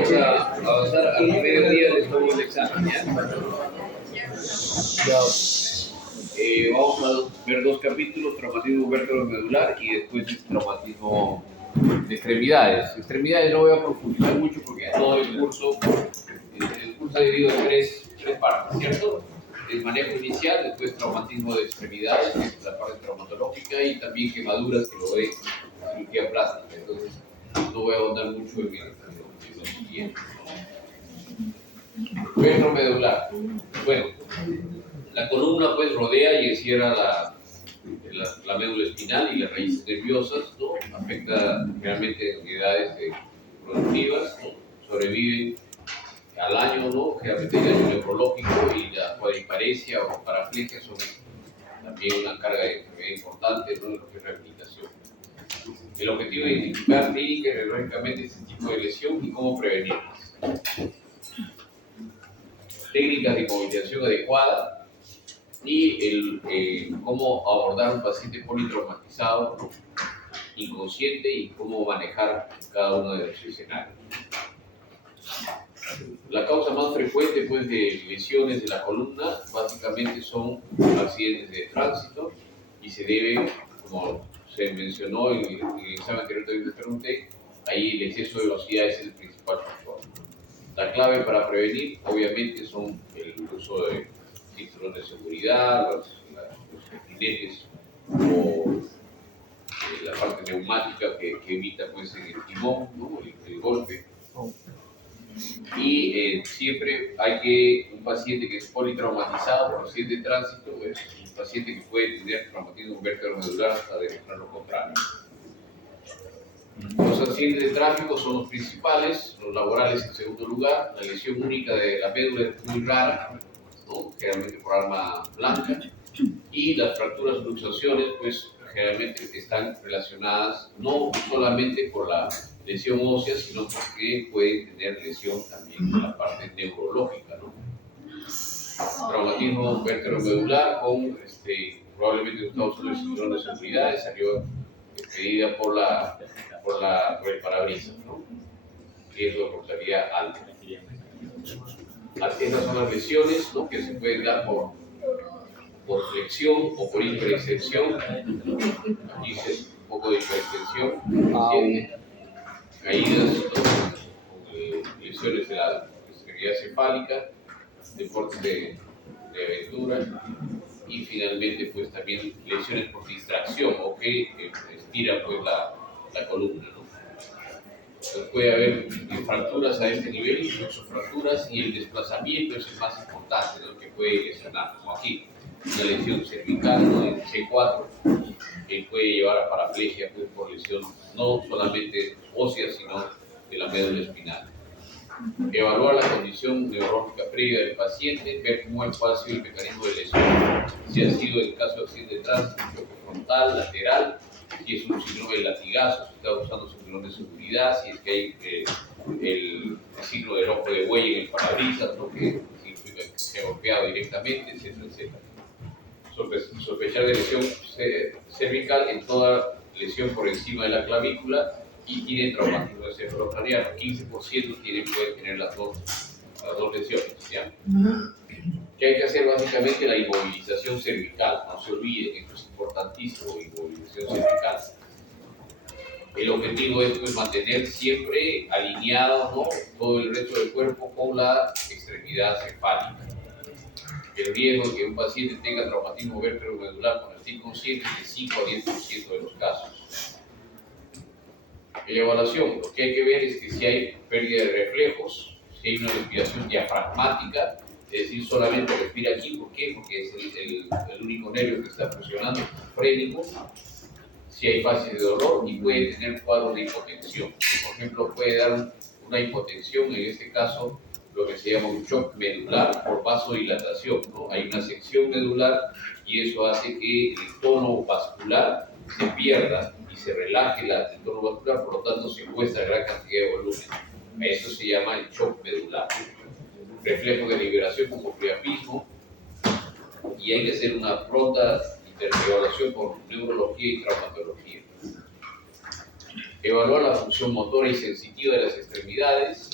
vamos a avanzar al mediodía de todo el examen, ¿ya? Vamos a ver dos capítulos, traumatismo vértebro-medular y después traumatismo de extremidades. Extremidades no voy a profundizar mucho porque todo el curso ha dividido en tres partes, ¿cierto? El manejo inicial, después traumatismo de extremidades, que es la parte traumatológica, y también quemaduras, que lo ve cirugía plástica. Entonces, no voy a ahondar mucho en lo siguiente. Vértebro-medular. Bueno, la columna pues rodea y encierra la médula espinal y las raíces nerviosas, ¿no? Afecta realmente unidades productivas, ¿no? Sobreviven al año, ¿no? Generalmente el daño neurológico y la cuadriparesia o paraplegia son también una carga de enfermedad importante, ¿no? En lo que es rehabilitación. El objetivo es identificar clínica y radiológicamente este tipo de lesión y cómo prevenirlas. Técnicas de inmovilización adecuada y cómo abordar a un paciente politraumatizado, ¿no? Inconsciente y cómo manejar cada uno de los escenarios. La causa más frecuente pues, de lesiones de la columna básicamente son accidentes de tránsito y se debe, como se mencionó en el examen anterior que les pregunté, ahí el exceso de velocidad es el principal factor. La clave para prevenir obviamente son el uso de cinturones de seguridad, los jinetes o la parte neumática que evita pues, el timón, ¿no? el golpe. Y siempre hay que, un paciente que es politraumatizado por accidente de tránsito es un paciente que puede tener traumatismo vértebro-medular hasta demostrar lo contrario. Los accidentes de tráfico son los principales, los laborales en segundo lugar. La lesión única de la médula es muy rara, ¿no? Generalmente por arma blanca, y las fracturas o luxaciones pues generalmente están relacionadas no solamente por la lesión ósea, sino porque pueden tener lesión también en la parte neurológica, ¿no? Traumatismo vértebro-medular con probablemente Estados Unidos cinturón de seguridad salió expedida por el parabrisas, ¿no? Riesgo de mortalidad alta. Esas son las lesiones, ¿no? Que se pueden dar por flexión o por hiperextensión. Aquí es un poco de hiperextensión, caídas, lesiones de la extremidad cefálica, deportes de aventura y finalmente pues también lesiones por distracción o que estira pues la columna, ¿no? Entonces puede haber fracturas a este nivel, incluso fracturas, y el desplazamiento es el más importante, ¿no? Que puede lesionar, como aquí, una lesión cervical, ¿no? En C4, que puede llevar a paraplegia pues, por lesión no solamente ósea, sino de la médula espinal. Evaluar la condición neurológica previa del paciente, ver cuál ha sido el mecanismo de lesión, si ha sido el caso de accidente de tránsito, choque frontal, lateral, si es un síndrome de latigazo, si está usando cinturón de seguridad, si es que hay el signo del ojo de buey en el parabrisas, ¿no? Que significa que se ha golpeado directamente, etcétera, etcétera. Sospechar de lesión cervical en toda lesión por encima de la clavícula y tiene traumatismo cefalocraniano. 15% pueden tener las dos lesiones, ¿ya? ¿Qué hay que hacer? Básicamente la inmovilización cervical. No se olviden, esto es importantísimo, inmovilización cervical. El objetivo es pues, mantener siempre alineado, ¿no? Todo el resto del cuerpo con la extremidad cefálica. El riesgo de que un paciente tenga traumatismo vértebro-medular con el inconsciente es de 5 a 10% de los casos. En la evaluación, lo que hay que ver es que si hay pérdida de reflejos, si hay una respiración diafragmática, es decir, solamente respira aquí. ¿Por qué? Porque es el único nervio que está funcionando, frénico. Si hay fases de dolor y puede tener cuadros de hipotensión. Por ejemplo, puede dar una hipotensión, en este caso, lo que se llama un shock medular por vasodilatación, ¿no? Hay una sección medular y eso hace que el tono vascular se pierda y se relaje el tono vascular, por lo tanto se muestra gran cantidad de volumen. A eso se llama el shock medular. Reflejos de liberación como priapismo, y hay que hacer una pronta evaluación por neurología y traumatología. Evaluar la función motora y sensitiva de las extremidades,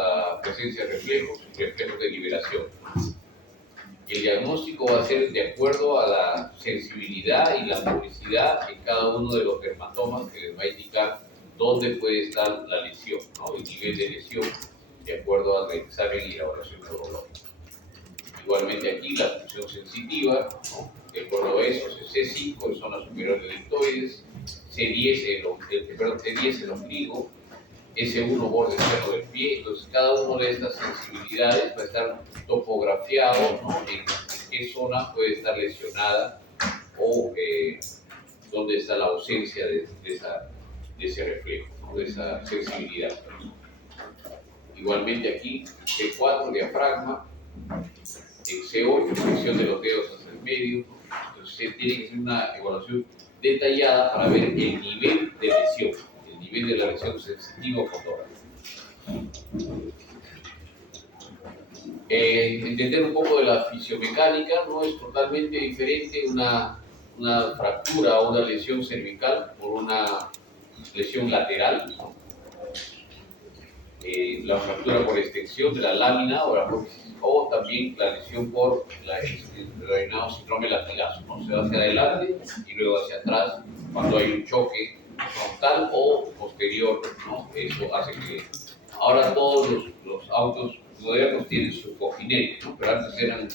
la presencia de reflejos de liberación. El diagnóstico va a ser de acuerdo a la sensibilidad y la motricidad en cada uno de los dermatomas, que les va a indicar dónde puede estar la lesión, ¿no? El nivel de lesión de acuerdo al examen y la evaluación neurológica. Igualmente aquí la función sensitiva, ¿no? De acuerdo a eso, C5 en zona superior deltoides, C10 el ombligo, S1 borde externo del pie. Entonces cada una de estas sensibilidades va a estar topografiado, ¿no? En qué zona puede estar lesionada o dónde está la ausencia de ese reflejo, ¿no? De esa sensibilidad. Igualmente aquí C4 diafragma, en C8 flexión de los dedos hacia el medio. Entonces tiene que ser una evaluación detallada para ver el nivel de lesión, el nivel de la lesión sensitiva o motora. Entender un poco de la fisiomecánica, no es totalmente diferente una fractura o una lesión cervical por una lesión lateral, ¿no? La fractura por extensión de la lámina o también la lesión por el denominado síndrome latigazo, ¿no? Se va hacia adelante y luego hacia atrás cuando hay un choque frontal o posterior, ¿no? Eso hace que ahora todos los autos modernos tienen su cojinete, ¿no? Pero antes eran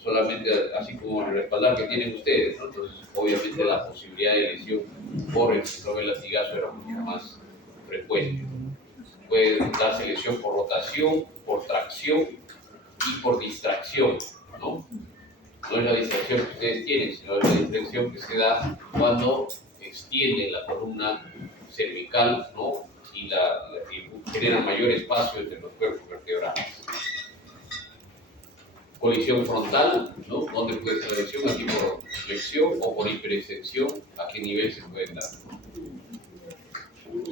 solamente así como el respaldar que tienen ustedes, ¿no? Entonces obviamente la posibilidad de lesión por el síndrome latigazo era mucho más frecuente. Puede darse lesión por rotación, por tracción y por distracción, ¿no? No es la distracción que ustedes tienen, sino la distracción que se da cuando extienden la columna cervical, ¿no? Y generan mayor espacio entre los cuerpos vertebrales. Colisión frontal, ¿no? ¿Dónde puede ser la lesión? Aquí por flexión o por hiperextensión, ¿a qué nivel se pueden dar?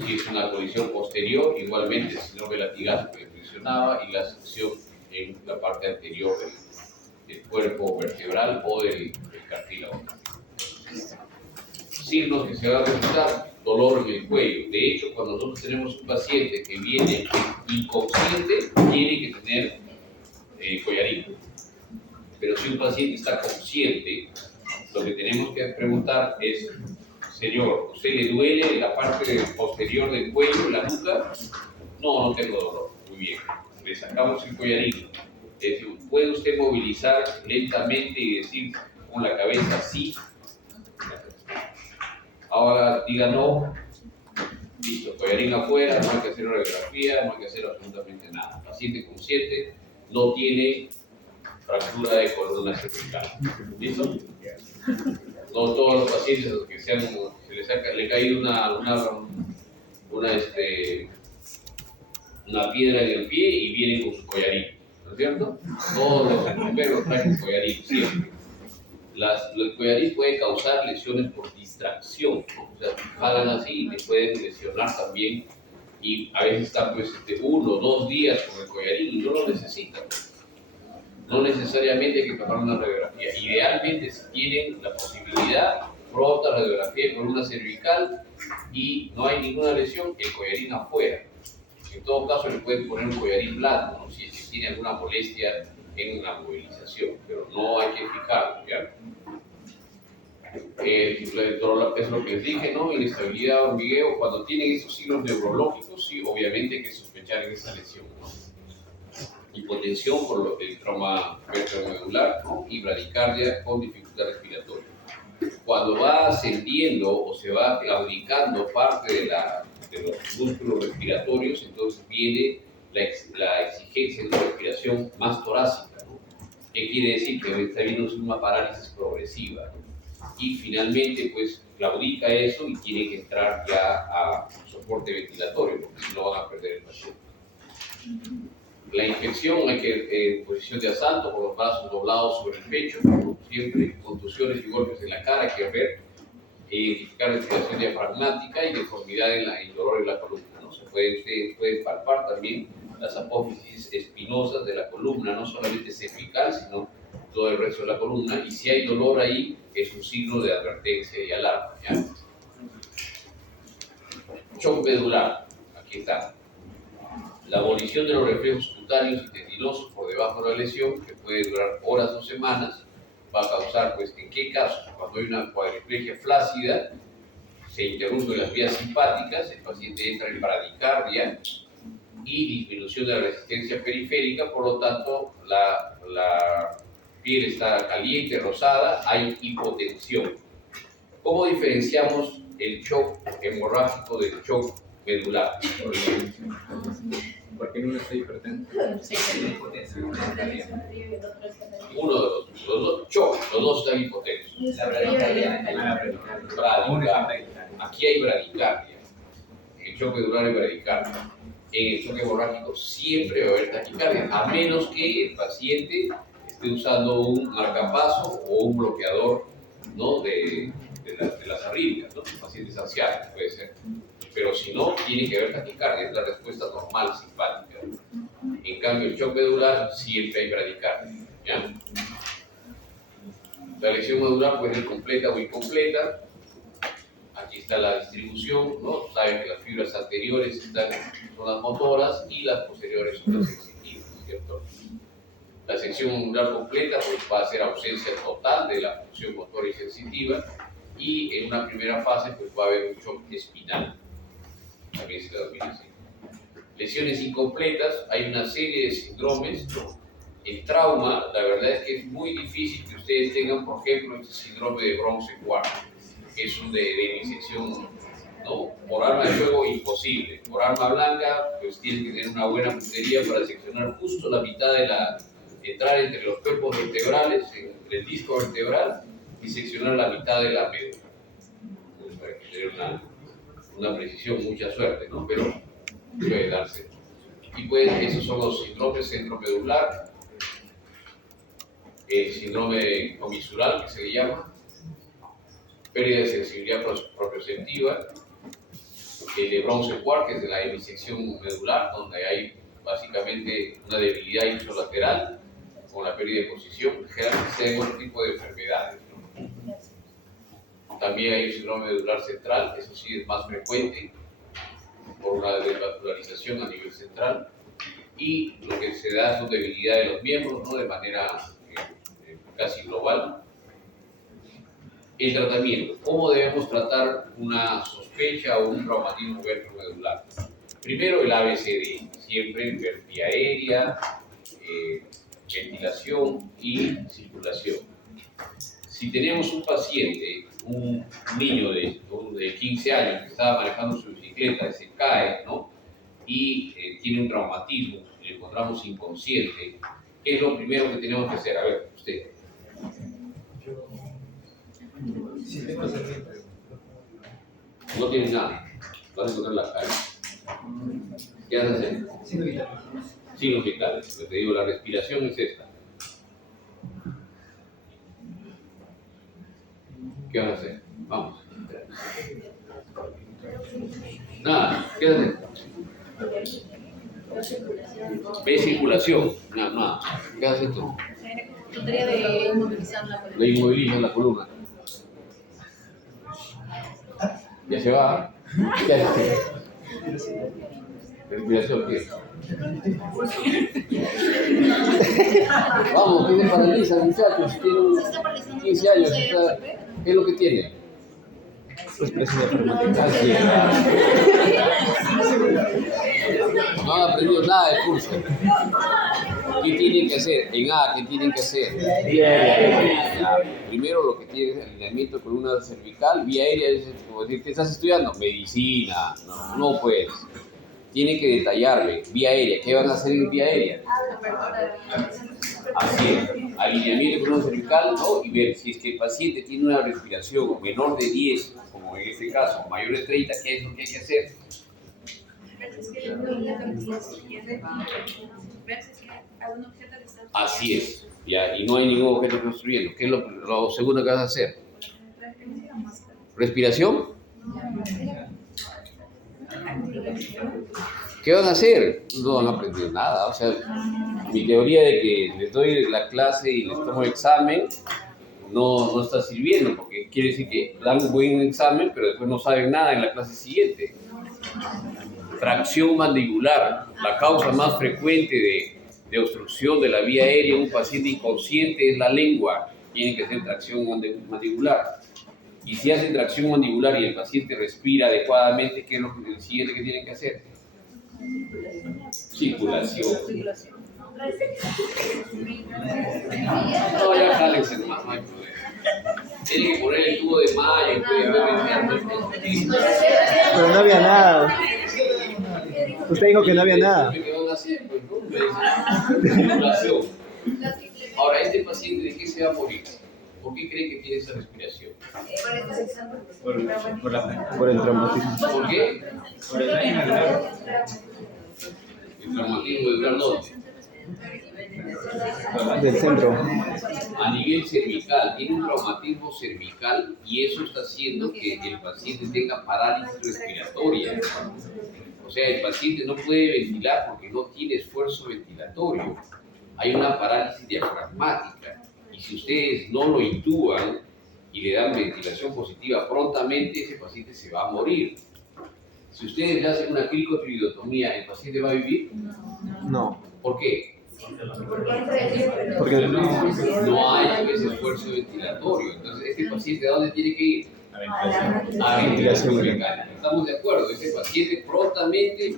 Si es una colisión posterior, igualmente el síndrome latigazo que mencionaba y la sección en la parte anterior del cuerpo vertebral o del cartílago. Signos que se van a presentar: dolor en el cuello. De hecho, cuando nosotros tenemos un paciente que viene inconsciente, tiene que tener collarín. Pero si un paciente está consciente, lo que tenemos que preguntar es: señor, ¿usted le duele la parte posterior del cuello, la nuca? No, no tengo dolor. Muy bien. Le sacamos el collarín. Le decimos: ¿puede usted movilizar lentamente y decir con la cabeza sí? Ahora diga no. Listo, collarín afuera, no hay que hacer radiografía, no hay que hacer absolutamente nada. Paciente consciente, no tiene fractura de columna cervical. ¿Listo? No todos los pacientes a los que se le ha caído una piedra en el pie y vienen con su collarín, ¿no es cierto? Todos los enfermeros traen collarín siempre. El collarín puede causar lesiones por distracción, ¿no? O sea, jalan así y le pueden lesionar también, y a veces están pues 1 o 2 días con el collarín y no lo necesitan. No necesariamente hay que tomar una radiografía. Idealmente, si tienen la posibilidad, pronta radiografía de columna cervical y no hay ninguna lesión, el collarín afuera. En todo caso, le pueden poner un collarín blando, ¿no? Si tiene alguna molestia en una movilización, pero no hay que fijarlo, ¿ya? Es lo que les dije, ¿no? Inestabilidad, hormigueo. Cuando tienen esos signos neurológicos, sí, obviamente hay que sospechar en esa lesión, ¿no? Hipotensión por el trauma vertebromedular, ¿no? Y bradicardia con dificultad respiratoria. Cuando va ascendiendo o se va claudicando parte de los músculos respiratorios, entonces viene la exigencia de una respiración más torácica, ¿no? ¿Qué quiere decir? Que está viendo una parálisis progresiva, ¿no? Y finalmente, pues, claudica eso y tiene que entrar ya a soporte ventilatorio, porque si no van a perder el paciente. La infección, hay que posición de asalto con los brazos doblados sobre el pecho, ¿no? Siempre contusiones y golpes en la cara, hay que ver, identificar respiración diafragmática y deformidad y dolor en la columna, ¿no? Ustedes pueden palpar también las apófisis espinosas de la columna, no solamente cervical, sino todo el resto de la columna, y si hay dolor ahí, es un signo de advertencia y alarma, ¿ya? Shock medular, aquí está. La abolición de los reflejos cutáneos y tendinosos por debajo de la lesión, que puede durar horas o semanas, va a causar, pues, ¿en qué caso? Cuando hay una cuadriplegia flácida, se interrumpen las vías simpáticas, el paciente entra en bradicardia y disminución de la resistencia periférica, por lo tanto, la piel está caliente, rosada, hay hipotensión. ¿Cómo diferenciamos el shock hemorrágico del shock medular? Porque uno está hipertenso. Uno de los dos, shock, los dos están hipotensos. La bradicardia. Bradicardia. Aquí hay bradicardia. En el shock medular hay bradicardia. En el shock hemorrágico siempre va a haber taquicardia, a menos que el paciente esté usando un marcapaso o un bloqueador, ¿no? de las arritmias, ¿no? Pacientes ancianos puede ser. Pero si no, tiene que haber taquicardia, es la respuesta normal simpática. En cambio, el shock medular siempre hay bradicardia, ¿ya? La lesión medular puede ser completa o incompleta. Aquí está la distribución, ¿no? Saben que las fibras anteriores son las motoras y las posteriores son las sensitivas, ¿cierto? La sección medular completa pues, va a ser ausencia total de la función motora y sensitiva, y en una primera fase pues, va a haber un shock espinal. También se denomina así. Lesiones incompletas, hay una serie de síndromes. El trauma, la verdad es que es muy difícil que ustedes tengan, por ejemplo, este síndrome de bronce cuarto, que es un de disección, ¿no? Por arma de fuego, imposible. Por arma blanca, pues tienen que tener una buena puntería para seccionar justo la mitad entrar entre los cuerpos vertebrales, entre el disco vertebral, y seccionar la mitad de la médula. Pues para tener una precisión, mucha suerte, ¿no? Pero puede darse. Y pues esos son los síndromes centromedular, el síndrome comisural, que se le llama, pérdida de sensibilidad propioceptiva, el de bronce cuarto, que es de la hemisección medular, donde hay básicamente una debilidad ipsilateral con la pérdida de posición, generalmente se da otro tipo de enfermedades, ¿no? También hay un síndrome medular central, eso sí es más frecuente, por una desvascularización a nivel central, y lo que se da son debilidad de los miembros, ¿no? De manera casi global. El tratamiento, ¿cómo debemos tratar una sospecha o un traumatismo vértebromedular? Primero el ABCD, siempre vía aérea, ventilación y circulación. Si tenemos un paciente, un niño de 15 años que estaba manejando su bicicleta y se cae, ¿no? Y tiene un traumatismo, y le encontramos inconsciente, ¿qué es lo primero que tenemos que hacer? A ver, usted. No tienes nada, vas a encontrar la calle. ¿Qué vas a hacer? Signos vitales. Lo que te digo, la respiración es esta. ¿Qué vas a hacer? Vamos. Nada, ¿qué vas a hacer? Ve circulación. Nada. ¿Qué haces tú? Trataría de inmovilizar la columna. Le inmovilizas la columna. Ya se va. ¿Qué haces? Respiración, ¿qué? Vamos, ¿qué se paraliza, muchachos? Tienen 15 años. ¿Qué es lo que tiene? Respiración permanente. Así es. No han aprendido nada del curso. ¿Qué tienen que hacer? En A, ¿qué tienen que hacer? Vía aérea. Primero lo que tiene es alineamiento de columna cervical. Vía aérea es como decir, ¿qué estás estudiando? Medicina. No puedes. Tiene que detallarle. Vía aérea. ¿Qué van a hacer en vía aérea? Así es. Alineamiento de columna cervical, ¿no? Y ver si es que el paciente tiene una respiración menor de 10, como en este caso, mayor de 30, ¿qué es lo que hay que hacer? Así es, ya, y no hay ningún objeto construyendo. ¿Qué es lo segundo que vas a hacer? ¿Respiración? ¿Qué van a hacer? No han aprendido nada. O sea, mi teoría de que les doy la clase y les tomo examen no está sirviendo, porque quiere decir que dan un buen examen, pero después no saben nada en la clase siguiente. tracción mandibular. La causa más frecuente de obstrucción de la vía aérea en un paciente inconsciente es la lengua. Tiene que hacer tracción mandibular. Y si hacen tracción mandibular y el paciente respira adecuadamente, ¿qué es lo el siguiente que tienen que hacer? Circulación. No, ya jálense más, no hay problema. Tienen que poner el tubo de malla, ustedes ven. Pero no había nada. Usted dijo que no había nada. ¿Qué van a hacer? Pues no, circulación. Ahora, este paciente, ¿de qué se va a morir? ¿Por qué cree que tiene esa respiración? Por el traumatismo. ¿Por qué? El traumatismo de gran norte. Del centro. A nivel cervical, tiene un traumatismo cervical y eso está haciendo que el paciente tenga parálisis respiratoria. O sea, el paciente no puede ventilar porque no tiene esfuerzo ventilatorio. Hay una parálisis diafragmática y si ustedes no lo intuban y le dan ventilación positiva prontamente, ese paciente se va a morir. Si ustedes le hacen una cricotridotomía, ¿el paciente va a vivir? No. ¿Por qué? Porque No hay ese esfuerzo ventilatorio. Entonces, este paciente, ¿a dónde tiene que ir? A ventilación mecánica. Estamos de acuerdo. Este paciente prontamente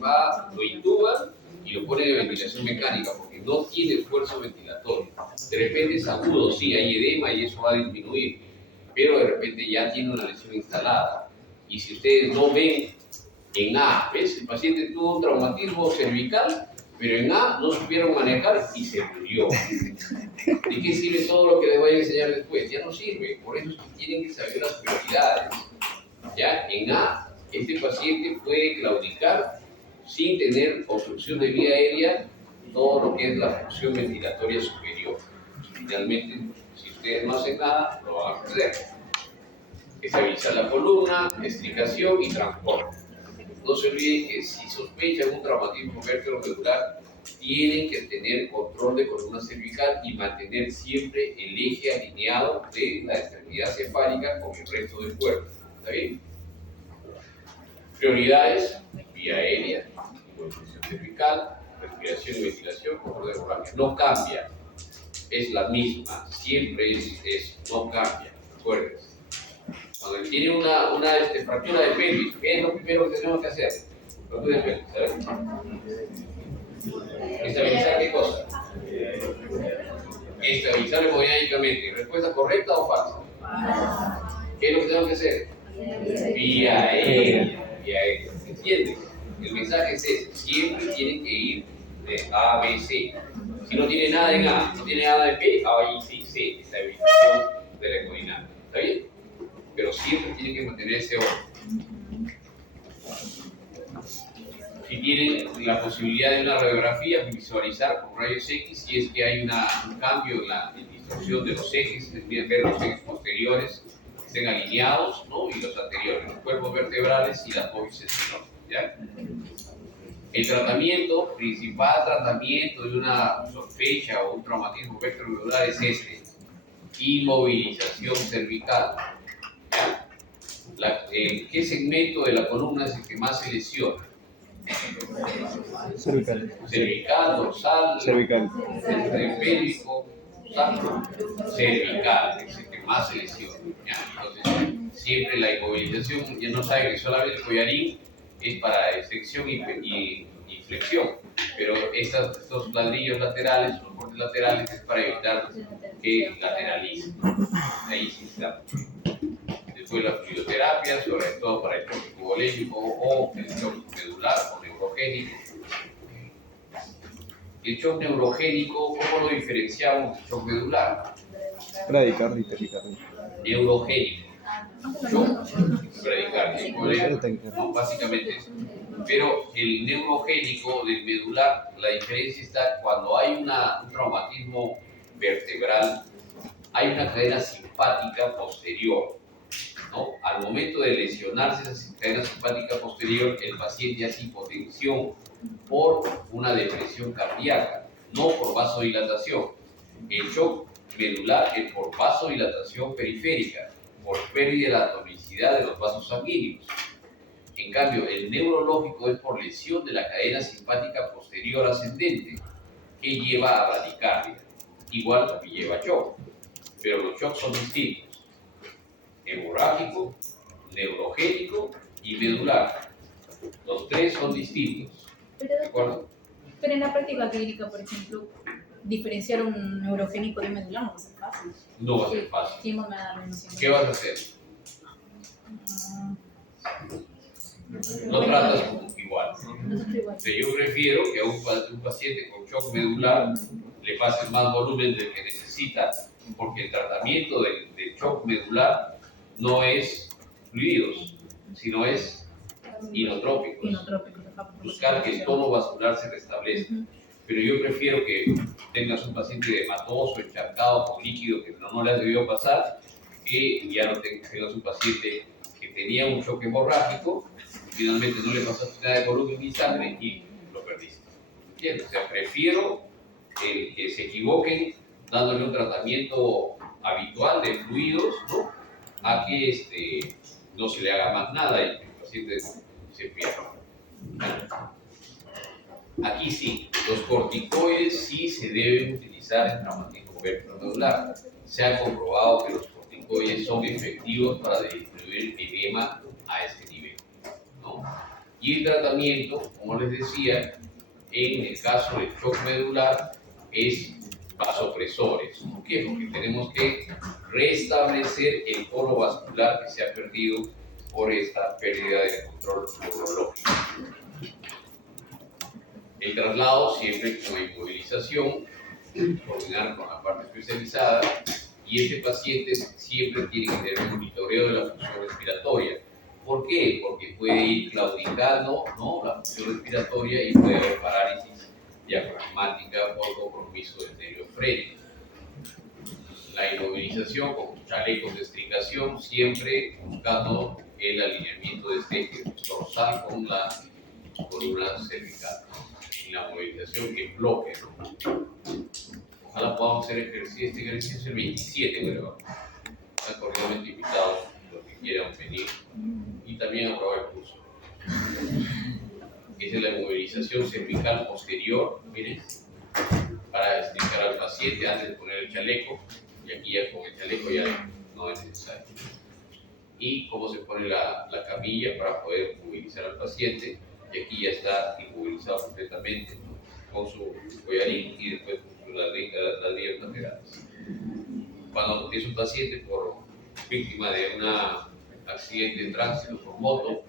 lo intuban y lo ponen en ventilación mecánica porque no tiene esfuerzo ventilatorio. De repente es agudo, sí, hay edema y eso va a disminuir, pero de repente ya tiene una lesión instalada. Y si ustedes no ven en A, ¿ves? El paciente tuvo un traumatismo cervical, pero en A no supieron manejar y se murió. ¿De qué sirve todo lo que les voy a enseñar después? Ya no sirve. Por eso es que tienen que saber las prioridades. ¿Ya? En A, este paciente puede claudicar sin tener obstrucción de vía aérea todo lo que es la función ventilatoria superior. Finalmente, si ustedes no hacen nada, lo van a perder. Estabilizar la columna, extricación y transporte. No se olviden que si sospechan un traumatismo vértebro-medular, tienen que tener control de columna cervical y mantener siempre el eje alineado de la extremidad cefálica con el resto del cuerpo. ¿Está bien? Prioridades: vía aérea, función cervical, respiración y ventilación, control de hemorragia. No cambia, es la misma, siempre es no cambia, acuérdense. Cuando tiene una fractura de pelvis, ¿qué es lo primero que tenemos que hacer? Fractura de pelvis, ¿sabes? ¿Estabilizar qué cosa? Estabilizar hemodinámicamente. ¿Respuesta correcta o falsa? ¿Qué es lo que tenemos que hacer? Vía aérea. Vía aérea. ¿Entiendes? El mensaje es ese. Siempre tienen que ir de A, B, C. Si no tiene nada en A, no tiene nada en B, A, B, C. Estabilización de la hemodinámica. ¿Está bien? Pero siempre tienen que mantener ese orden. Si tienen la posibilidad de una radiografía, visualizar con rayos X si es que hay un cambio en la distorsión de los ejes, ver los ejes posteriores que estén alineados, ¿no? Y los anteriores, los cuerpos vertebrales y las pólices, ¿ya? El tratamiento, principal tratamiento de una sospecha o un traumatismo vértebro-medular es este: inmovilización cervical. ¿Qué segmento de la columna es el que más se lesiona? cervical. Cervical, dorsal, Cervical. pélvico, sacro, cervical, es el que más se lesiona. ¿Ya? Entonces, siempre la inmovilización, ya no sabe que solamente el collarín es para extensión y flexión, pero estos ladrillos laterales, los bordes laterales, es para evitar que lateralice. Ahí sí está. Después la fluidoterapia, sobre todo para el choque tubolémico o el shock medular o neurogénico. El shock neurogénico, ¿cómo lo diferenciamos del shock medular? Bradicardia y taquicardia. Neurogénico. Shock, bradicardia, no, básicamente eso. Pero el neurogénico del medular, la diferencia está cuando hay un traumatismo vertebral, hay una cadena simpática posterior. ¿No? Al momento de lesionarse esa cadena simpática posterior, el paciente hace hipotensión por una depresión cardíaca, no por vasodilatación. El shock medular es por vasodilatación periférica, por pérdida de la tonicidad de los vasos sanguíneos. En En cambio, el neurológico es por lesión de la cadena simpática posterior ascendente, que lleva a bradicardia. Igual también lleva shock, pero los shocks son distintos: hemorrágico, neurogénico y medular. Los tres son distintos. ¿De acuerdo? Pero en la práctica clínica, por ejemplo, diferenciar un neurogénico de medular no va a ser fácil. No va a ser fácil. Sí, me da la noción. ¿Qué vas a hacer? No Bueno, tratas como igual. nosotros igual. O sea, yo prefiero que a un paciente con shock medular le pase más volumen del que necesita, porque el tratamiento del shock medular no es fluidos, sino es inotrópicos. Inotrópicos, ajá. Buscar que el tono vascular se restablezca. Pero yo prefiero que tengas un paciente hematoso, encharcado, con líquido que no le has debido pasar, que ya no tengas un paciente que tenía un shock hemorrágico, finalmente no le pasaste nada de volumen ni sangre y lo perdiste. ¿Entiendes? O sea, prefiero que se equivoquen dándole un tratamiento habitual de fluidos, ¿no? A que no se le haga más nada y el paciente se pierda. Aquí sí, los corticoides sí se deben utilizar en traumatismo ventromedular. Se ha comprobado que los corticoides son efectivos para disminuir edema a este nivel, ¿no? Y el tratamiento, como les decía, en el caso del shock medular es vasopresores. ¿Por qué? Porque tenemos que restablecer el polo vascular que se ha perdido por esta pérdida de control neurológico. El traslado siempre con inmovilización, coordinar con la parte especializada, y este paciente siempre tiene que tener un monitoreo de la función respiratoria. ¿Por qué? Porque puede ir claudicando, ¿no?, la función respiratoria y puede haber parálisis diafragmática por compromiso del nervio freno. La inmovilización con chalecos de estricación, siempre buscando el alineamiento de este eje dorsal con la columna cervical. Y la movilización que bloque, ¿no? Ojalá podamos hacer este ejercicio el 27, pero están cordialmente invitados los que quieran venir y también aprobar el curso. Esa es la movilización cervical posterior, miren, para explicar al paciente antes de poner el chaleco, y aquí ya con el chaleco ya no es necesario. Y cómo se pone la camilla para poder movilizar al paciente, y aquí ya está inmovilizado completamente, ¿no?, con su collarín y después con las vías laterales. Cuando es un paciente víctima de un accidente de tránsito por moto,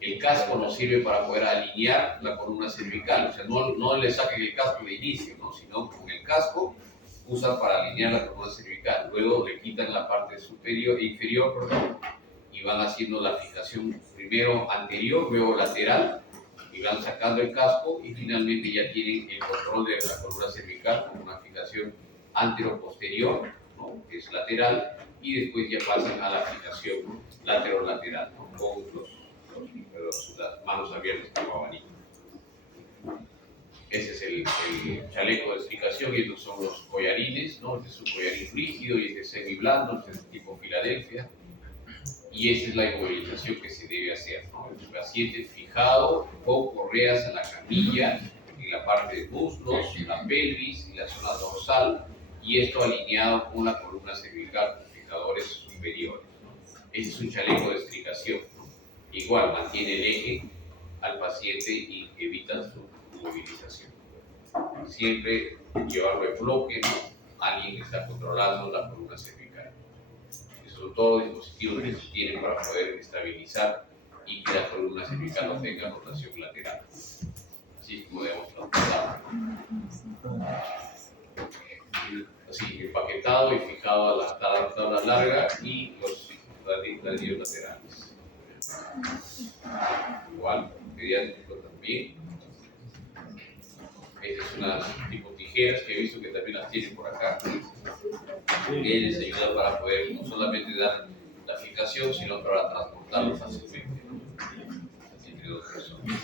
el casco nos sirve para poder alinear la columna cervical. O sea, no le saquen el casco de inicio, ¿no?, sino con el casco usan para alinear la columna cervical. Luego le quitan la parte superior e inferior, y van haciendo la fijación primero anterior, luego lateral, y van sacando el casco y finalmente ya tienen el control de la columna cervical con una fijación antero-posterior, ¿no?, que es lateral, y después ya pasan a la fijación lateral, ¿no?, con las manos abiertas como abanico. Ese es el chaleco de explicación, y estos son los collarines, ¿no? Este es un collarín rígido y este es semiblando, este es tipo Filadelfia. Y esa es la inmovilización que se debe hacer, ¿no? El paciente fijado con correas en la camilla, en la parte de muslos, en la pelvis y la zona dorsal, y esto alineado con la columna cervical con fijadores superiores, ¿no? Ese es un chaleco de explicación, ¿no? Igual mantiene el eje al paciente y evita su movilización. Siempre llevarlo en bloque, ¿no?, alguien que está controlando la columna cervical. Esos son todos los dispositivos que se tienen para poder estabilizar y que la columna cervical no tenga rotación lateral. Así es como debemos tratar. Así, empaquetado y fijado a la tabla larga y los ladrillos laterales. Igual, pediátrico también. Estas son unas tipo tijeras que he visto que también las tienen por acá, que les ayuda para poder no solamente dar la fijación, sino para transportarlo fácilmente, ¿no?, entre dos personas.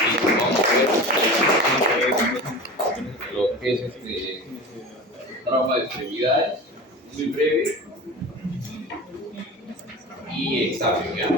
Y vamos a ver lo que es trauma de extremidades, muy breve, y examen, ¿ya?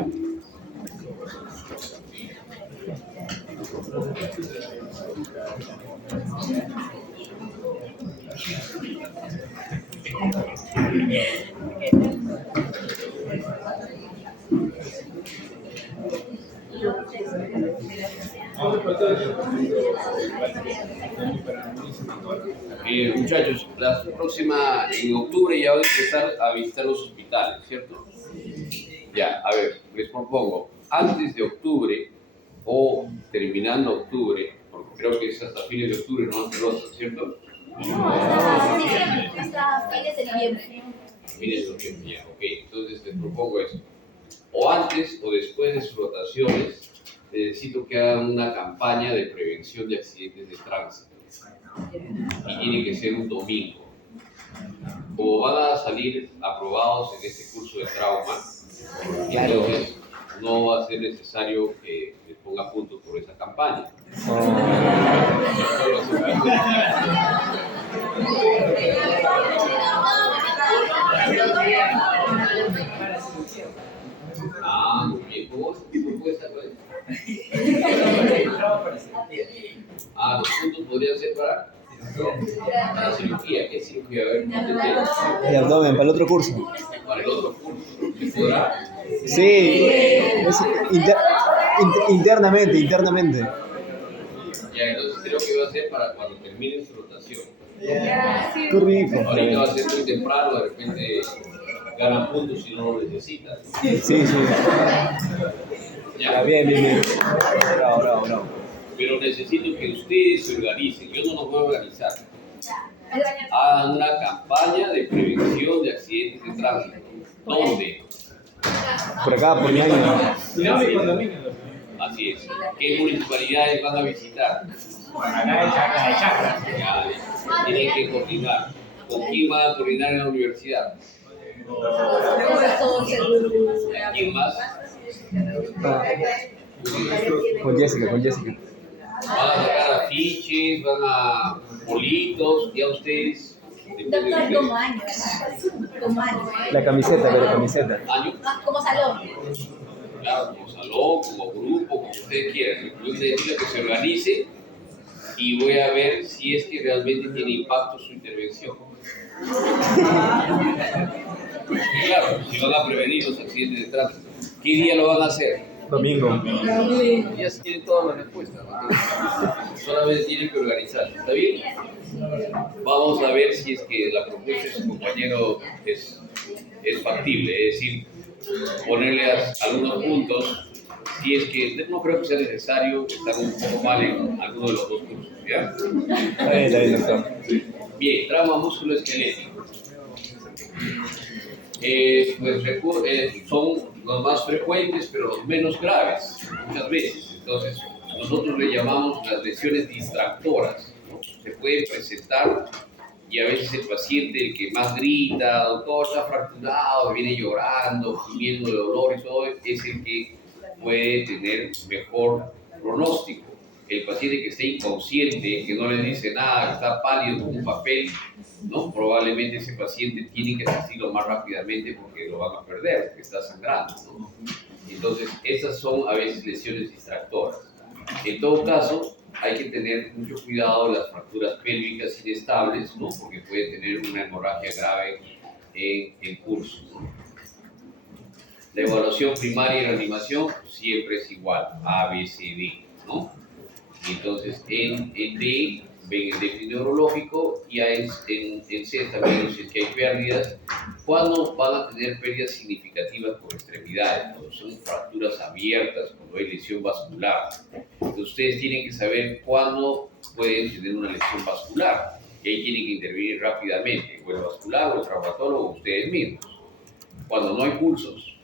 Muchachos, la próxima, en octubre ya van a empezar a visitar los hospitales, ¿cierto? Ya, a ver, les propongo, antes de octubre o terminando octubre, porque creo que es hasta fines de octubre, no antes de ¿cierto? Hasta fines de noviembre. Fines de noviembre, ya, ok. Entonces les propongo eso. O antes o después de sus rotaciones, necesito que hagan una campaña de prevención de accidentes de tránsito. Y tiene que ser un domingo. Como van a salir aprobados en este curso de trauma, entonces no va a ser necesario que les ponga puntos por esa campaña. Ah, muy bien. ¿Cómo es tu propuesta? Los puntos podrían ser para la cirugía. ¿Qué cirugía? A ver, El abdomen, para el otro curso. para el otro curso. ¿Se podrá? Sí, es internamente. Ya, entonces creo que va a ser para cuando termine su rotación. Qué rico. Ahorita va a ser muy temprano, de repente ganan puntos si no lo necesitan. Sí. Ya. Bien. Bravo. Pero necesito que ustedes se organicen. Yo no los voy a organizar. Hagan una campaña de prevención de accidentes de tránsito. ¿Dónde? Por acá, por mi año. Así es. ¿Qué municipalidades van a visitar? Ya, tienen que coordinar. ¿Con quién van a coordinar en la universidad? ¿Quién más? Con Jessica. Van a sacar afiches, van a bolitos, ya ustedes. Doctor, como año. La camiseta. ¿Año? Como salón. Claro, como salón, como grupo, como ustedes quieran. Yo les digo que se organice y voy a ver si es que realmente tiene impacto su intervención. Claro, si van a prevenir los accidentes de tránsito. ¿Qué día lo van a hacer? Domingo. Ya se tienen todas las respuestas, ¿no? Solamente tienen que organizar. ¿Está bien? Vamos a ver si es que la propuesta de su compañero es factible, es decir, ponerle algunos puntos, si es que no creo que sea necesario estar un poco mal en alguno de los dos cursos, ¿ya? Está bien, doctor. Bien, trauma musculoesquelético. Son los más frecuentes, pero los menos graves, muchas veces. Entonces, nosotros le llamamos las lesiones distractoras, ¿no? Se pueden presentar y a veces el paciente, el que más grita, doctor, está fracturado, viene llorando, gimiendo de dolor y todo, es el que puede tener mejor pronóstico. El paciente que esté inconsciente, que no le dice nada, que está pálido como un papel, ¿no? Probablemente ese paciente tiene que asistirlo más rápidamente porque lo van a perder, porque está sangrando, ¿no? Entonces, estas son a veces lesiones distractoras. En todo caso, hay que tener mucho cuidado de las fracturas pélvicas inestables, ¿no? Porque puede tener una hemorragia grave en curso, ¿no? La evaluación primaria y reanimación siempre es igual, A, B, C, D, ¿no? Entonces, en D ven el déficit neurológico y en C también si es que hay pérdidas. ¿Cuándo van a tener pérdidas significativas por extremidades? Cuando son fracturas abiertas, cuando hay lesión vascular. Entonces, ustedes tienen que saber cuándo pueden tener una lesión vascular. Y ahí tienen que intervenir rápidamente, o el vascular, o el traumatólogo, ustedes mismos. Cuando no hay pulsos,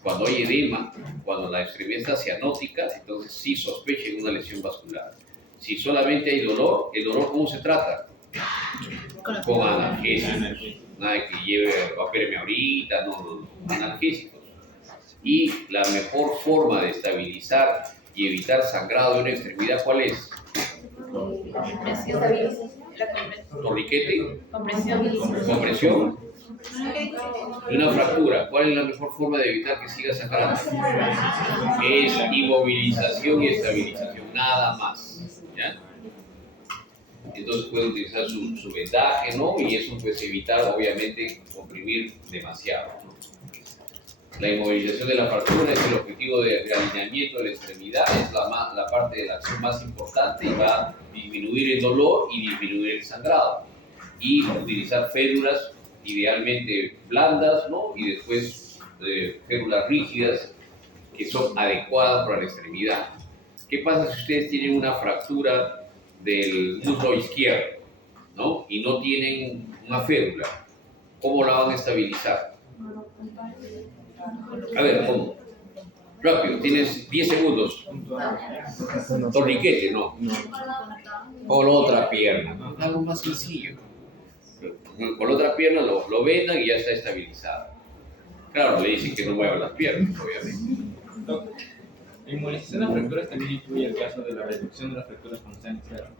cuando hay edema, cuando la extremidad está cianótica, entonces sí sospechen una lesión vascular. Si solamente hay dolor, ¿el dolor cómo se trata? Con analgésicos. Nada que lleve papel ahorita, no, analgésicos. Y la mejor forma de estabilizar y evitar sangrado de una extremidad, ¿cuál es? Torniquete, compresión. De una fractura, ¿cuál es la mejor forma de evitar que siga sangrando? Es inmovilización y estabilización. nada más, ¿ya? Entonces puede utilizar su vendaje, ¿no? Y eso pues evitar, obviamente, comprimir demasiado, ¿no? La inmovilización de la fractura es el objetivo de alineamiento de la extremidad, es la parte de la acción más importante y va a disminuir el dolor y disminuir el sangrado. Y utilizar férulas idealmente blandas, ¿no? Y después férulas rígidas que son adecuadas para la extremidad. ¿Qué pasa si ustedes tienen una fractura del muslo izquierdo, ¿no? Y no tienen una férula? ¿Cómo la van a estabilizar? A ver, ¿cómo? Rápido, tienes 10 segundos. Torniquete, no. O la otra pierna, ¿no? Algo más sencillo. Con la otra pierna lo vendan y ya está estabilizado. Claro, le dicen que no mueva las piernas, obviamente. Doctor, la inmovilización de las fracturas también incluye el caso de la reducción de las fracturas cuando están externas.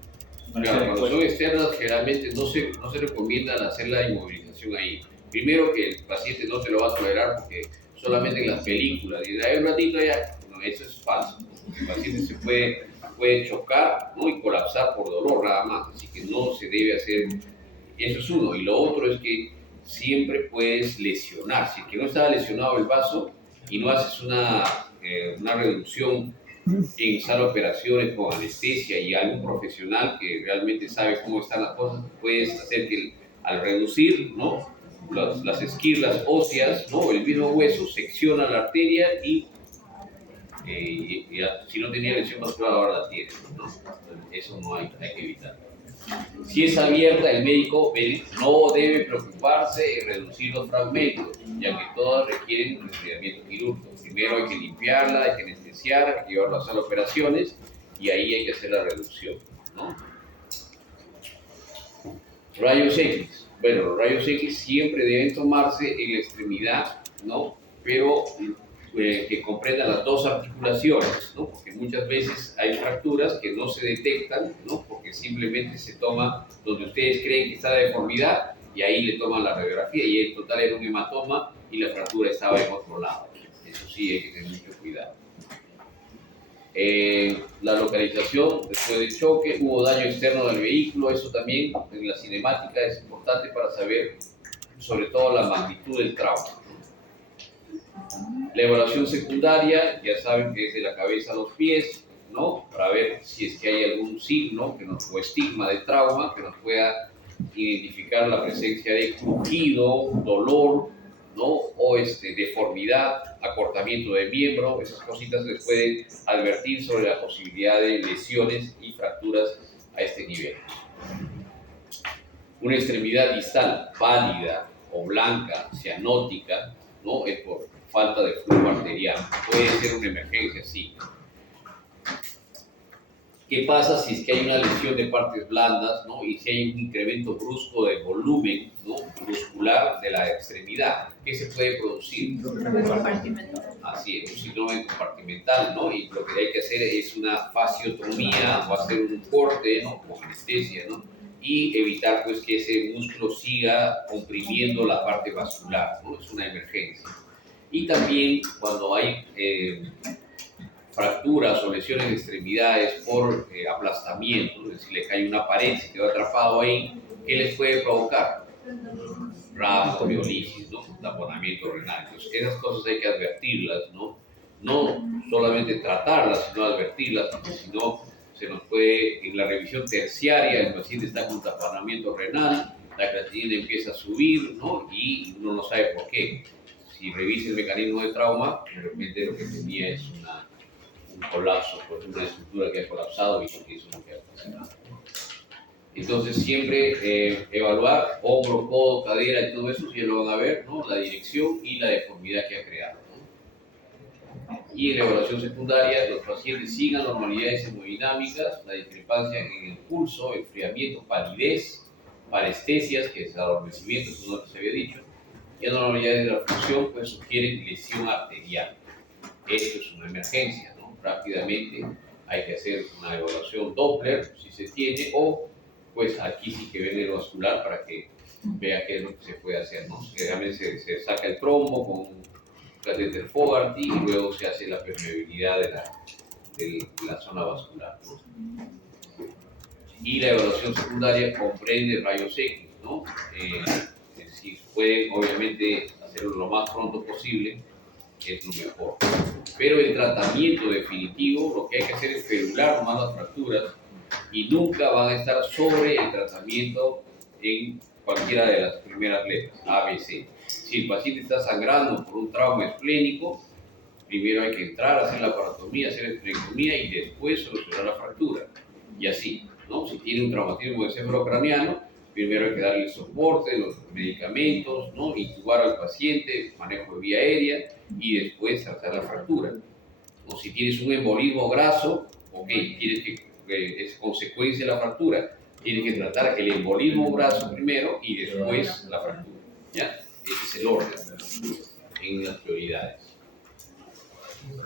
Claro, cuando son externas, generalmente no se recomienda hacer la inmovilización ahí. Primero que el paciente no te lo va a tolerar porque solamente en las películas, y un ratito ya, no, eso es falso. El paciente se puede chocar, ¿no? Y colapsar por dolor nada más, así que no se debe hacer. Eso es uno. Y lo otro es que siempre puedes lesionar. Si es que no estaba lesionado el vaso y no haces una reducción en sala de operaciones con anestesia y algún profesional que realmente sabe cómo están las cosas, puedes hacer que al reducir, ¿no? Las esquirlas óseas, ¿no? El mismo hueso secciona la arteria y si no tenía lesión vascular ahora la tiene, ¿no? Eso no hay que evitar. Si es abierta, el médico no debe preocuparse en reducir los fragmentos, ya que todas requieren un procedimiento quirúrgico. Primero hay que limpiarla, hay que anestesiar, hay que llevarla a la sala de operaciones y ahí hay que hacer la reducción, ¿no? Rayos X. Bueno, los rayos X siempre deben tomarse en la extremidad, ¿no? Pero que comprendan las dos articulaciones, ¿no? Porque muchas veces hay fracturas que no se detectan, ¿no? Porque simplemente se toma donde ustedes creen que está la deformidad y ahí le toman la radiografía y el total era un hematoma y la fractura estaba en otro lado. Eso sí hay que tener mucho cuidado. La localización después del choque, hubo daño externo del vehículo, eso también en la cinemática es importante para saber sobre todo la magnitud del trauma. La evaluación secundaria, ya saben que es de la cabeza a los pies, ¿no? Para ver si es que hay algún signo o estigma de trauma que nos pueda identificar la presencia de crujido, dolor, ¿no? O deformidad, acortamiento de miembro, esas cositas les pueden advertir sobre la posibilidad de lesiones y fracturas a este nivel. Una extremidad distal pálida o blanca, cianótica, ¿no? Es por falta de flujo arterial. Puede ser una emergencia, sí. ¿Qué pasa si es que hay una lesión de partes blandas, ¿no? Y si hay un incremento brusco de volumen, ¿no? Muscular de la extremidad? ¿Qué se puede producir? Así es, un síndrome compartimental, ¿no? Y lo que hay que hacer es una fasciotomía o hacer un corte, ¿no? Con anestesia, ¿no? Y evitar pues que ese músculo siga comprimiendo la parte vascular, ¿no? Es una emergencia. Y también cuando hay fracturas o lesiones de extremidades por aplastamiento, es decir, le cae una pared, se quedó atrapado ahí, ¿qué les puede provocar? Ramas, poliolisis, ¿no? Taponamiento renal. Entonces, esas cosas hay que advertirlas, ¿no? No solamente tratarlas, sino advertirlas, porque si no, se nos puede, en la revisión terciaria, el paciente está con taponamiento renal, la creatinina empieza a subir, ¿no? Y uno no sabe por qué. Si revisa el mecanismo de trauma, de repente lo que tenía es un colapso, por ejemplo, una estructura que ha colapsado y eso no queda funcionando. Entonces, siempre evaluar hombro, codo, cadera y todo eso, si ya lo van a ver, ¿no? La dirección y la deformidad que ha creado, ¿no? Y en la evaluación secundaria, los pacientes sin anormalidades hemodinámicas, la discrepancia en el pulso, enfriamiento, palidez, parestesias, que es adormecimiento, eso no se había dicho, y anormalidades de la función, pues sugieren lesión arterial. Esto es una emergencia, ¿no? Rápidamente hay que hacer una evaluación Doppler, si se tiene, o pues aquí sí que ven el vascular para que vea qué es lo que se puede hacer, ¿no? Generalmente se saca el trombo con un catéter Fogarty y luego se hace la permeabilidad de la zona vascular, ¿no? Y la evaluación secundaria comprende rayos X, ¿no? Si pueden, obviamente, hacerlo lo más pronto posible, es lo mejor. Pero el tratamiento definitivo, lo que hay que hacer es ferular más las fracturas y nunca van a estar sobre el tratamiento en cualquiera de las primeras letras, A, B, C. Si el paciente está sangrando por un trauma esplénico, primero hay que entrar, hacer la paratomía, hacer la esplenectomía y después solucionar la fractura. Y así, ¿no? Si tiene un traumatismo encefalocraniano, primero hay que darle el soporte, los medicamentos, ¿no? Intubar al paciente, manejo de vía aérea y después tratar la fractura. O si tienes un embolismo graso, ok, tienes que, es consecuencia de la fractura, tienes que tratar el embolismo graso primero y después la fractura. ¿Ya? Ese es el orden en las prioridades.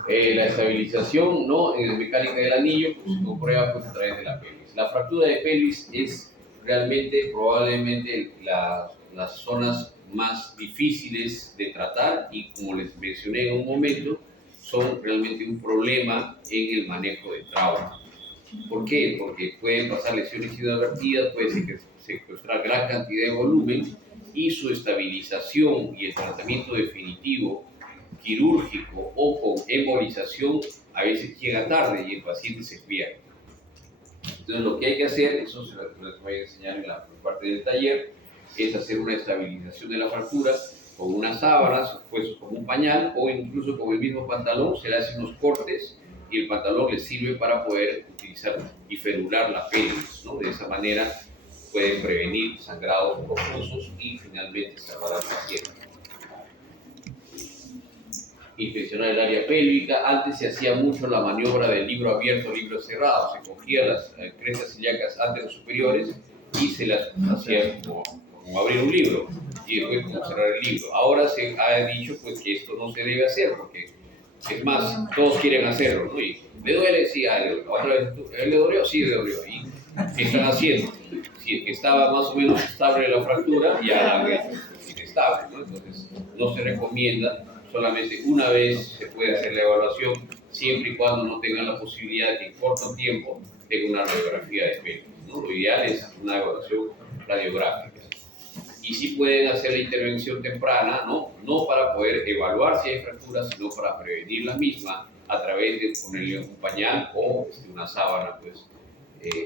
La estabilización, ¿no? En la mecánica del anillo pues, se comprueba pues, a través de la pelvis. La fractura de pelvis es realmente, probablemente, las zonas más difíciles de tratar y, como les mencioné en un momento, son realmente un problema en el manejo de trauma. ¿Por qué? Porque pueden pasar lesiones inadvertidas, puede secuestrar gran cantidad de volumen y su estabilización y el tratamiento definitivo quirúrgico o con embolización a veces llega tarde y el paciente se pierde. Entonces lo que hay que hacer, eso se les voy a enseñar en la parte del taller, es hacer una estabilización de la fractura con unas sábanas, puestos como un pañal o incluso con el mismo pantalón, se le hacen unos cortes y el pantalón le sirve para poder utilizar y ferular la pelvis, ¿no? De esa manera pueden prevenir sangrados profusos y finalmente salvar al paciente. Inspeccionar el área pélvica. Antes se hacía mucho la maniobra del libro abierto, libro cerrado. Se cogía las crestas ilíacas antes superiores y se las hacía como abrir un libro y después como cerrar el libro. Ahora se ha dicho pues, que esto no se debe hacer porque, es más, todos quieren hacerlo, ¿no? Y ¿le duele? Sí, otra vez, ¿le dolió? Sí, le dolió. ¿Y qué están haciendo? Si es que estaba más o menos estable la fractura, ya la han hecho inestable, ¿no? Entonces, no se recomienda. Solamente una vez se puede hacer la evaluación, siempre y cuando no tengan la posibilidad de que en corto tiempo tenga una radiografía de pelvis, ¿no? Lo ideal es una evaluación radiográfica. Y sí pueden hacer la intervención temprana, ¿no? No para poder evaluar si hay fracturas, sino para prevenir la misma a través de ponerle un pañal o una sábana, pues,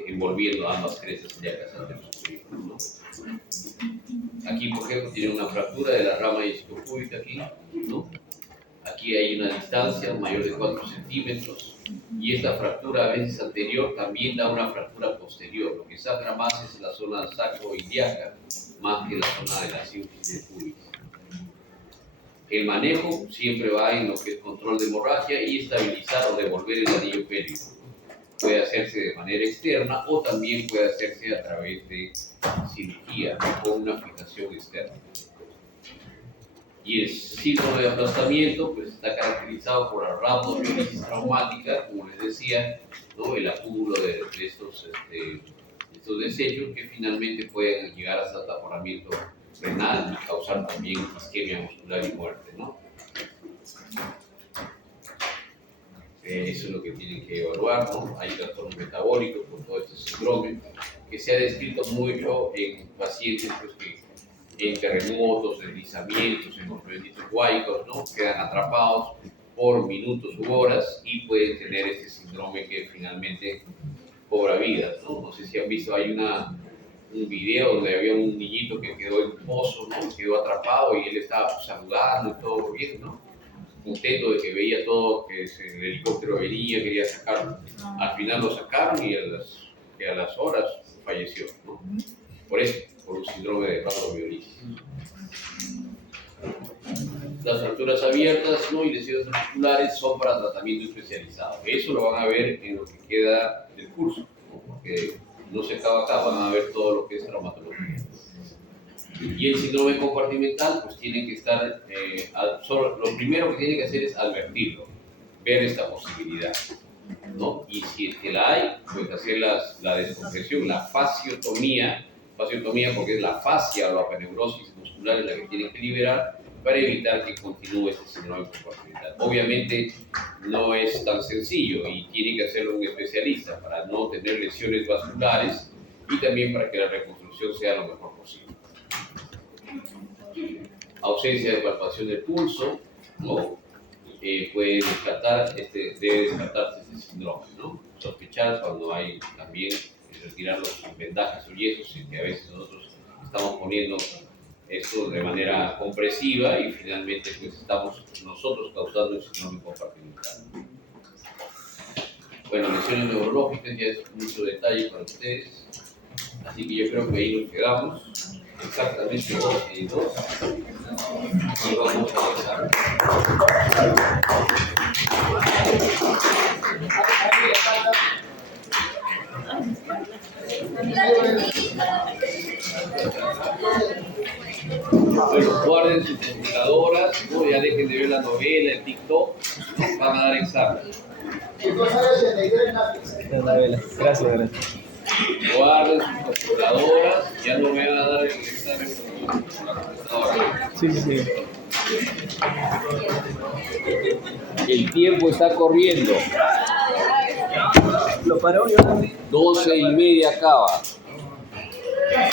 envolviendo ambas crestas ilíacas anterosuperiores, ¿no? Aquí, por ejemplo, tiene una fractura de la rama isquiopúbica aquí, ¿no? Aquí hay una distancia mayor de 4 centímetros y esta fractura a veces anterior también da una fractura posterior. Lo que sangra más es la zona sacroiliaca más que la zona de la sínfisis de pubis. El manejo siempre va en lo que es control de hemorragia y estabilizar o devolver el anillo pélvico. Puede hacerse de manera externa o también puede hacerse a través de cirugía con una fijación externa. Y el síndrome de aplastamiento pues, está caracterizado por la rhabdomiolisis traumática, como les decía, ¿no? El acúmulo de estos desechos que finalmente pueden llegar hasta el taponamiento renal y causar también isquemia muscular y muerte, ¿no? Eso es lo que tienen que evaluar, ¿no? Hay trastornos metabólicos por todo este síndrome que se ha descrito mucho en pacientes pues, que en terremotos, deslizamientos, en los benditos huaicos, ¿no? Quedan atrapados por minutos u horas y pueden tener este síndrome que finalmente cobra vidas, ¿no? No sé si han visto, hay un video donde había un niñito que quedó en un pozo, ¿no? Quedó atrapado y él estaba pues, saludando y todo bien, ¿no? Contento de que veía todo, que el helicóptero venía, quería sacarlo. Al final lo sacaron y a las horas falleció, ¿no? Por eso, por un síndrome de rhabdomiolisis. Las fracturas abiertas, ¿no? Y lesiones articulares son para tratamiento especializado. Eso lo van a ver en lo que queda del curso, ¿no? Porque no se acaba acá, van a ver todo lo que es traumatología. Y el síndrome compartimental, pues tiene que estar, lo primero que tiene que hacer es advertirlo, ver esta posibilidad, ¿no? Y si es que la hay, pues hacer la descompresión, la fasciotomía porque es la fascia o la apeneurosis muscular la que tiene que liberar para evitar que continúe este síndrome compartimental. Obviamente no es tan sencillo y tiene que hacerlo un especialista para no tener lesiones vasculares y también para que la reconstrucción sea lo mejor posible. Ausencia de palpación del pulso, ¿no? Puede debe descartarse este síndrome, ¿no? Sospechar cuando hay también retirar los vendajes o yesos, que a veces nosotros estamos poniendo esto de manera compresiva y finalmente pues estamos nosotros causando el síndrome compartimental. Bueno, lesiones neurológicas ya es mucho detalle para ustedes, así que yo creo que ahí nos quedamos. Exactamente 2 y 2. Y vamos a avanzar. Bueno, guarden sus computadoras, ¿no? Ya dejen de ver la novela, el TikTok, van a dar examen. Gracias. Guarden sus computadoras, ya no me van a dar el examen con la computadora. Sí. El tiempo está corriendo. Lo paró yo también. 12:30 acaba.